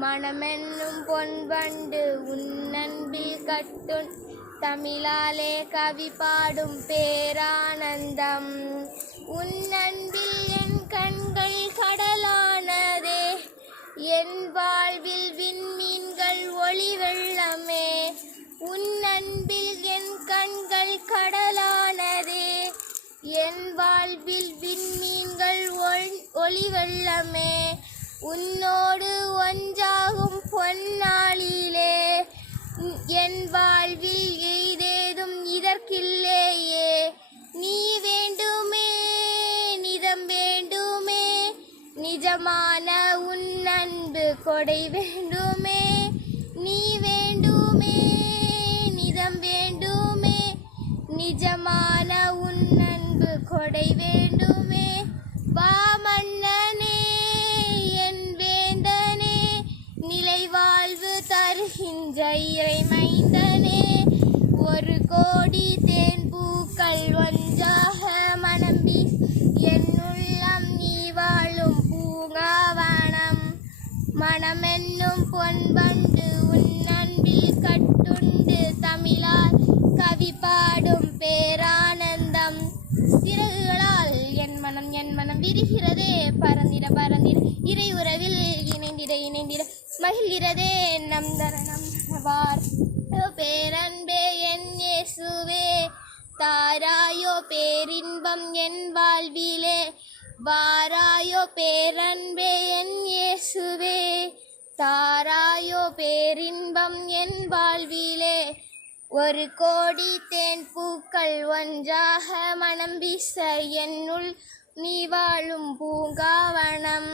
மனமென்னும் பொன்வண்டு உன்னன்பில் கட்டுண் தமிழாலே கவி பாடும் பேரானந்தம். உன்னன்பில் என் கண்கள் கடலானதே, என் வாழ்வில் விண்மீன்கள் ஒளி வெள்ளமே. உன்னன்பில் என் கண்கள் கடலானதே, என் வாழ்வில் விண்மீன்கள் ஒளி வெள்ளமே. உன்னோடு ஒன்றாகும் பொன்னாளிலே என் வாழ்வில் எய்தேதும் இதற்கில்லையே. நீ வேண்டுமே நிதம் வேண்டுமே, நிஜமான உன் அன்பு கொடை வேண்டுமே. நீ வேண்டுமே நிதம் வேண்டுமே, நிஜமான உன் அன்பு கொடை வேண்டுமே. வா மன்னனே என் வேந்தனே, நிலை வாழ்வு தருகின்ற இறைமைந்தனே. ஒரு கோடி தேன்பூக்கள் ஒன்றாக மனம் வீச என் உள்ளம் நீ வாழும் பூங்காவனம். மனமென்னும் பொன்வண்டு உன் அன்பில் கட்டுண்டு தமிழால் கவி பாடும் பேரானந்தம். சிறகுகளால் என் மனம் விரிகிறதே, பறந்திட பறந்திட இறை உறவில் இணைந்திட இணைந்திட மகிழ்கிறதே நம் தரணம் வார். பேரன்பே என் இயேசுவே, தாராயோ பேரின்பம் என் வாழ்விலே. வாராயோ பேரன்பே என் இயேசுவே, தாராயோ பேரின்பம் என் வாழ்விலே. ஒரு கோடி தேன் பூக்கள் ஒன்றாக மனம் வீச என்னுள் நீ வாழும் பூங்காவனம்.